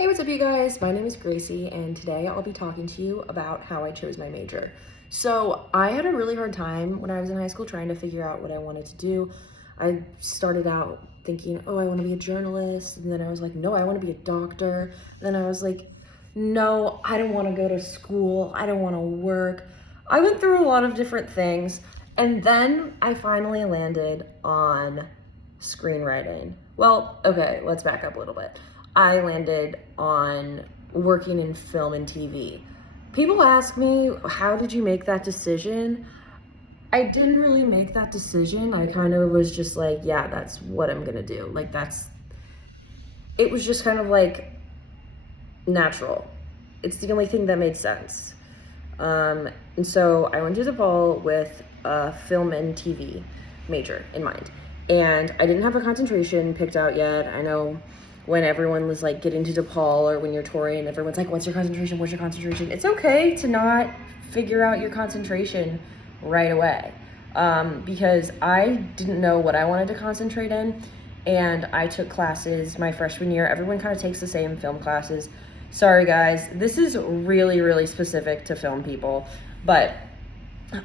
Hey, what's up you guys? My name is Gracie and today I'll be talking to you about how I chose my major. So I had a really hard time when I was in high school trying to figure out what I wanted to do. I started out thinking, oh, I want to be a journalist. And then I was like, no, I want to be a doctor. And then I was like, no, I don't want to go to school. I don't want to work. I went through a lot of different things. And then I finally landed on screenwriting. Well, okay, let's back up a little bit. I landed on working in film and TV. People ask me, how did you make that decision? I didn't really make that decision. I kind of was just like, yeah, that's what I'm gonna do. It was just kind of like natural. It's the only thing that made sense. And so I went to DePaul with a film and TV major in mind. And I didn't have a concentration picked out yet. I know when everyone was like getting to DePaul or when you're touring, everyone's like, what's your concentration? What's your concentration? It's okay to not figure out your concentration right away. Because I didn't know what I wanted to concentrate in. And I took classes my freshman year. Everyone kind of takes the same film classes. Sorry guys, this is really, really specific to film people, but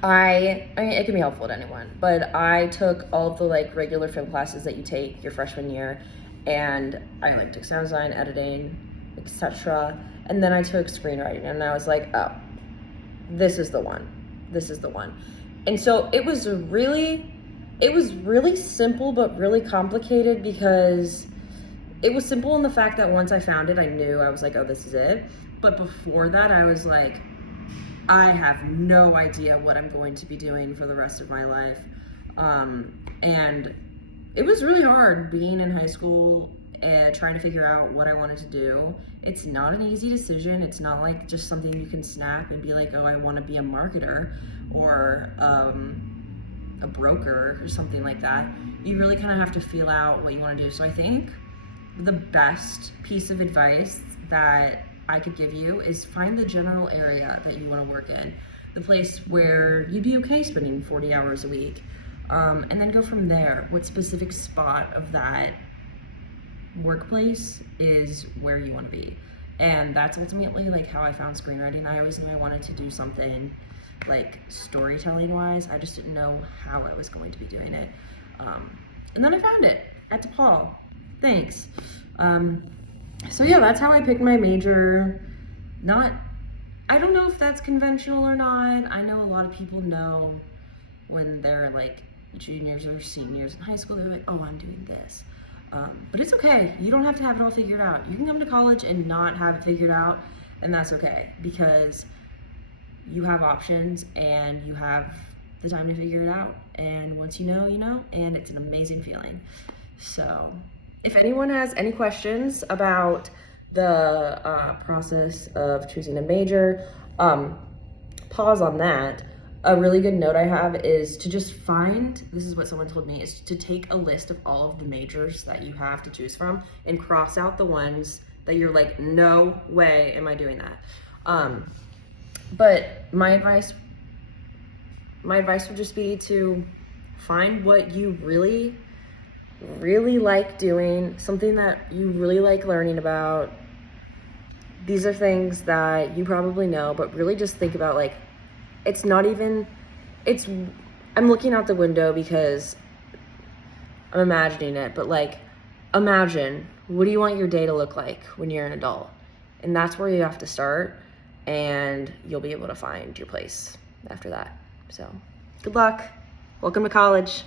I mean, it can be helpful to anyone, but I took all of the like regular film classes that you take your freshman year, and I took sound design, editing, etc. And then I took screenwriting, and I was like, oh, this is the one. This is the one. And so it was really simple, but really complicated because it was simple in the fact that once I found it, I knew I was like, oh, this is it. But before that, I was like, I have no idea what I'm going to be doing for the rest of my life. And it was really hard being in high school and trying to figure out what I wanted to do. It's not an easy decision. It's not like just something you can snap and be like, oh, I want to be a marketer or a broker or something like that. You really kind of have to feel out what you want to do. So I think the best piece of advice that I could give you is find the general area that you want to work in, the place where you'd be okay spending 40 hours a week, and then go from there. What specific spot of that workplace is where you want to be? And that's ultimately like how I found screenwriting. I always knew I wanted to do something like storytelling wise. I just didn't know how I was going to be doing it. And then I found it at DePaul. Thanks. So yeah, that's how I picked my major. I don't know if that's conventional or not. I know a lot of people know when they're like juniors or seniors in high school, they're like, oh, I'm doing this. But it's okay. You don't have to have it all figured out. You can come to college and not have it figured out, and that's okay because you have options and you have the time to figure it out. And once you know, and it's an amazing feeling. So if anyone has any questions about the process of choosing a major, pause on that. A really good note I have is to just this is what someone told me, is to take a list of all of the majors that you have to choose from and cross out the ones that you're like, no way am I doing that. But my advice would just be to find what you really like doing, something that you really like learning about. These are things that you probably know, but really just think about like, I'm looking out the window because I'm imagining it, but like, imagine, what do you want your day to look like when you're an adult? And that's where you have to start, and you'll be able to find your place after that. So good luck. Welcome to college.